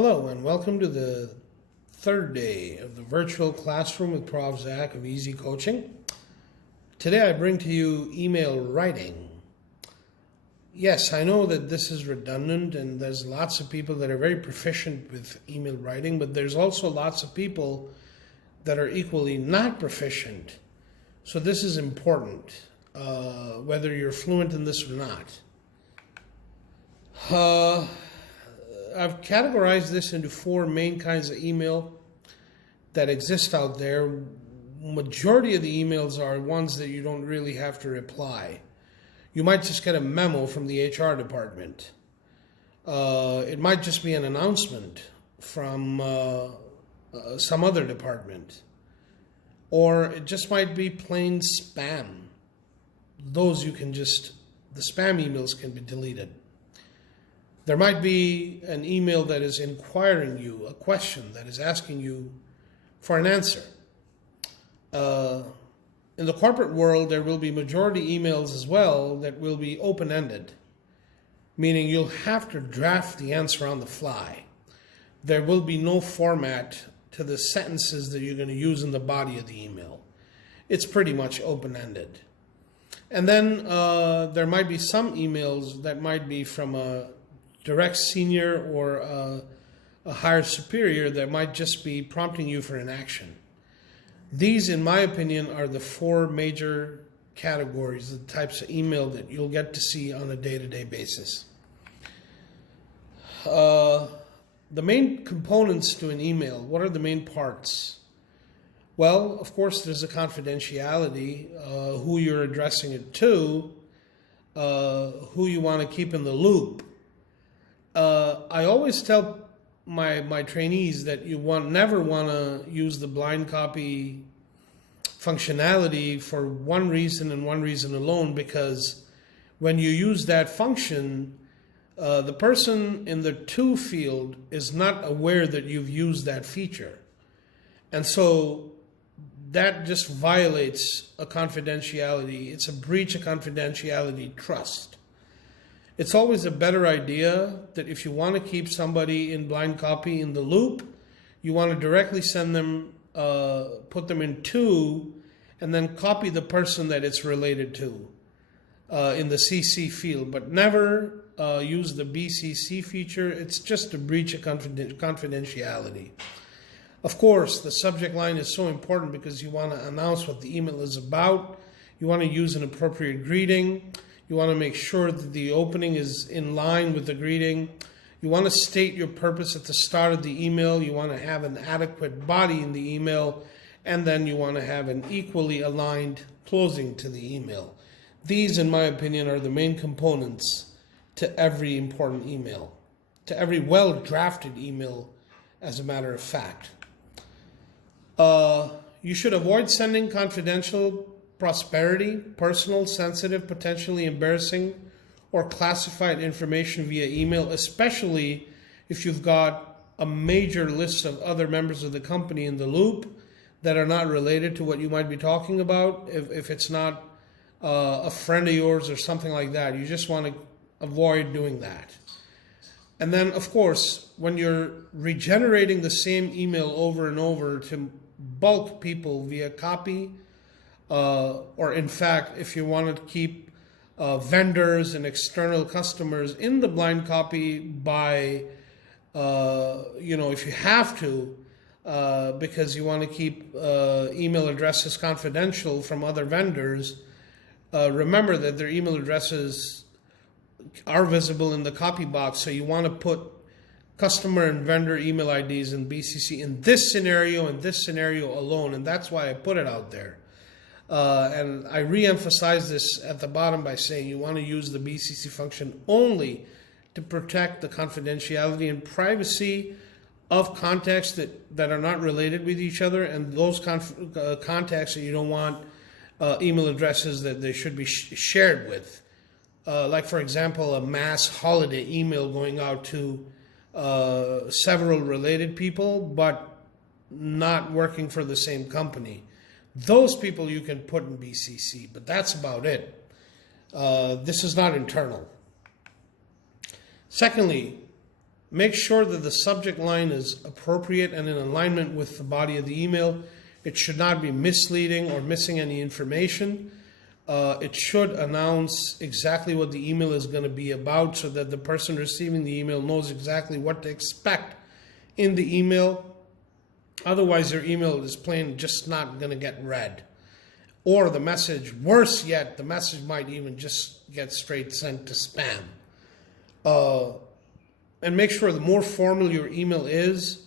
Hello and welcome to the third day of the virtual classroom with Prof. Zach of Easy Coaching. Today I bring to you email writing. Yes, I know that this is redundant and there's lots of people that are very proficient with email writing, but there's also lots of people that are equally not proficient. So this is important, whether you're fluent in this or not. I've categorized this into four main kinds of email that exist out there. Majority of the emails are ones that you don't really have to reply. You might just get a memo from the HR department. It might just be an announcement from some other department. Or it just might be plain spam. Those the spam emails can be deleted. There might be an email that is inquiring you, a question that is asking you for an answer. In the corporate world, there will be majority emails as well that will be open-ended, meaning you'll have to draft the answer on the fly. There will be no format to the sentences that you're going to use in the body of the email. It's pretty much open-ended. And then there might be some emails that might be from a direct senior or a higher superior that might just be prompting you for an action. These, in my opinion, are the four major categories, the types of email that you'll get to see on a day-to-day basis. The main components to an email, what are the main parts? Well, of course, there's a confidentiality, who you're addressing it to, who you want to keep in the loop. I always tell my trainees that you never want to use the blind copy functionality for one reason and one reason alone, because when you use that function, the person in the to field is not aware that you've used that feature. And so that just violates a confidentiality. It's a breach of confidentiality trust. It's always a better idea that if you want to keep somebody in blind copy in the loop, you want to directly send them, put them in to, and then copy the person that it's related to in the CC field, but never use the BCC feature. It's just a breach of confidentiality. Of course, the subject line is so important because you want to announce what the email is about. You want to use an appropriate greeting. You want to make sure that the opening is in line with the greeting. You want to state your purpose at the start of the email. You want to have an adequate body in the email. And then you want to have an equally aligned closing to the email. These, in my opinion, are the main components to every important email, to every well-drafted email, as a matter of fact. You should avoid sending confidential, prosperity, personal, sensitive, potentially embarrassing, or classified information via email, especially if you've got a major list of other members of the company in the loop that are not related to what you might be talking about. If it's not a friend of yours or something like that, you just want to avoid doing that. And then, of course, when you're regenerating the same email over and over to bulk people via copy, or in fact, if you want to keep vendors and external customers in the blind copy by, if you have to, because you want to keep email addresses confidential from other vendors, remember that their email addresses are visible in the copy box, so you want to put customer and vendor email IDs in BCC in this scenario and this scenario alone, and that's why I put it out there. And I re-emphasize this at the bottom by saying you want to use the BCC function only to protect the confidentiality and privacy of contacts that are not related with each other, and those contacts that you don't want email addresses that they should be shared with. Like, for example, a mass holiday email going out to several related people, but not working for the same company. Those people you can put in BCC, but that's about it. This is not internal. Secondly, Make sure that the subject line is appropriate and in alignment with the body of the email. It should not be misleading or missing any information. It should announce exactly what the email is going to be about so that the person receiving the email knows exactly what to expect in the email. Otherwise, your email is plain just not going to get read. Or the message, worse yet, the message might even just get straight sent to spam. And make sure the more formal your email is,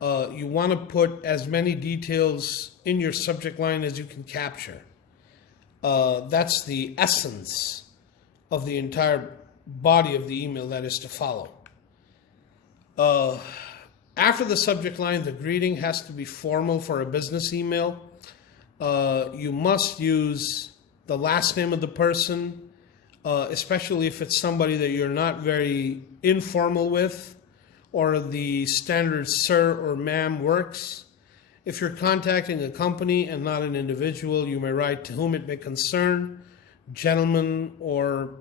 you want to put as many details in your subject line as you can capture. That's the essence of the entire body of the email that is to follow. After the subject line, the greeting has to be formal for a business email. You must use the last name of the person, especially if it's somebody that you're not very informal with, or the standard sir or ma'am works. If you're contacting a company and not an individual, you may write to whom it may concern, gentlemen or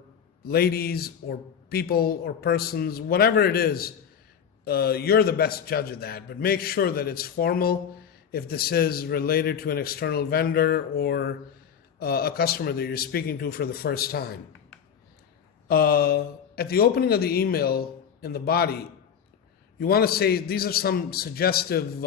ladies or people or persons, whatever it is. You're the best judge of that, but make sure that it's formal if this is related to an external vendor or a customer that you're speaking to for the first time. At the opening of the email in the body, you want to say, these are some suggestive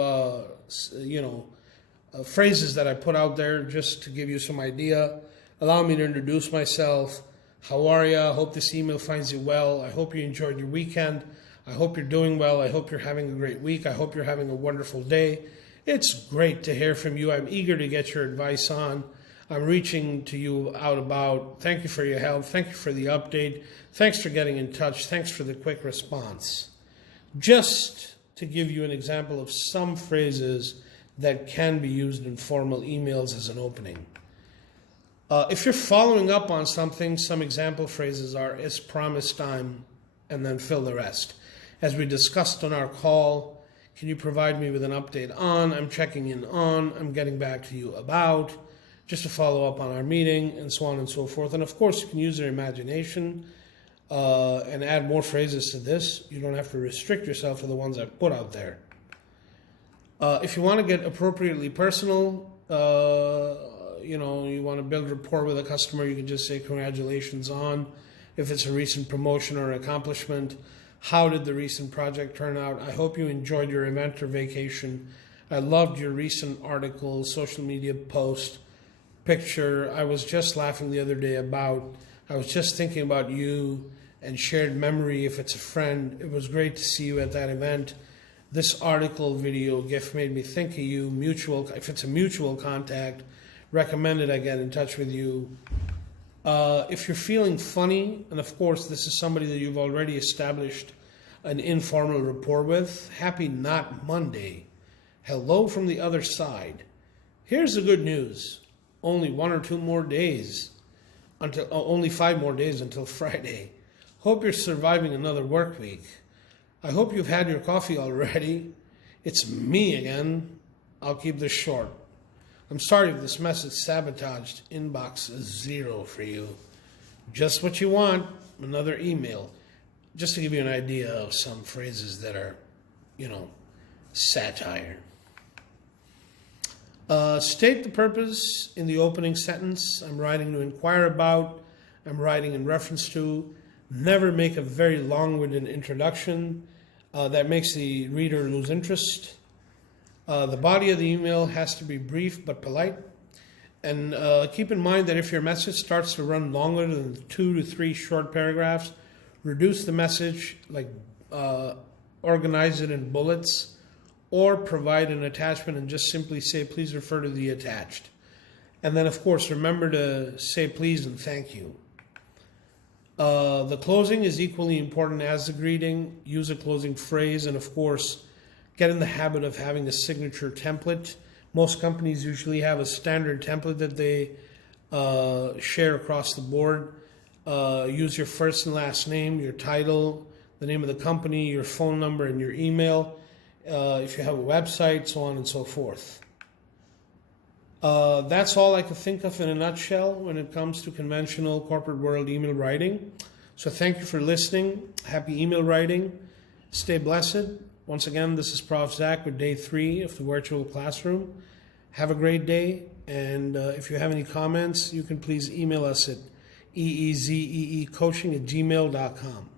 phrases that I put out there just to give you some idea. Allow me to introduce myself. How are you? I hope this email finds you well. I hope you enjoyed your weekend. I hope you're doing well. I hope you're having a great week. I hope you're having a wonderful day. It's great to hear from you. I'm eager to get your advice on. I'm reaching to you out about. Thank you for your help. Thank you for the update. Thanks for getting in touch. Thanks for the quick response. Just to give you an example of some phrases that can be used in formal emails as an opening. If you're following up on something, some example phrases are, "It's promised time," and then fill the rest. As we discussed on our call, can you provide me with an update on, I'm checking in on, I'm getting back to you about, just to follow up on our meeting, and so on and so forth. And of course, you can use your imagination and add more phrases to this. You don't have to restrict yourself to the ones I've put out there. If you want to get appropriately personal, you want to build rapport with a customer, you can just say congratulations on. If it's a recent promotion or accomplishment, how did the recent project turn out? I hope you enjoyed your event or vacation. I loved your recent article, social media post, picture. I was just laughing the other day about, I was just thinking about you and shared memory if it's a friend. It was great to see you at that event. This article, video, gift made me think of you. Mutual, if it's a mutual contact, recommended I get in touch with you. If you're feeling funny, and of course this is somebody that you've already established an informal rapport with, happy Not Monday. Hello from the other side. Here's the good news. Only 1 or 2 more days until, only 5 more days until Friday. Hope you're surviving another work week. I hope you've had your coffee already. It's me again. I'll keep this short. I'm sorry if this message sabotaged inbox 0 for you. Just what you want, another email. Just to give you an idea of some phrases that are, satire. State the purpose in the opening sentence. I'm writing to inquire about. I'm writing in reference to. Never make a very long-winded introduction. That makes the reader lose interest. The body of the email has to be brief but polite. And keep in mind that if your message starts to run longer than 2 to 3 short paragraphs, reduce the message, organize it in bullets, or provide an attachment and just simply say, please refer to the attached. And then, of course, remember to say please and thank you. The closing is equally important as the greeting. Use a closing phrase, and of course, get in the habit of having a signature template. Most companies usually have a standard template that they share across the board. Use your first and last name, your title, the name of the company, your phone number, and your email. If you have a website, so on and so forth. That's all I could think of in a nutshell when it comes to conventional corporate world email writing. So thank you for listening. Happy email writing. Stay blessed. Once again, this is Prof. Zach with day 3 of the virtual classroom. Have a great day, and if you have any comments, you can please email us at eezeecoaching@gmail.com.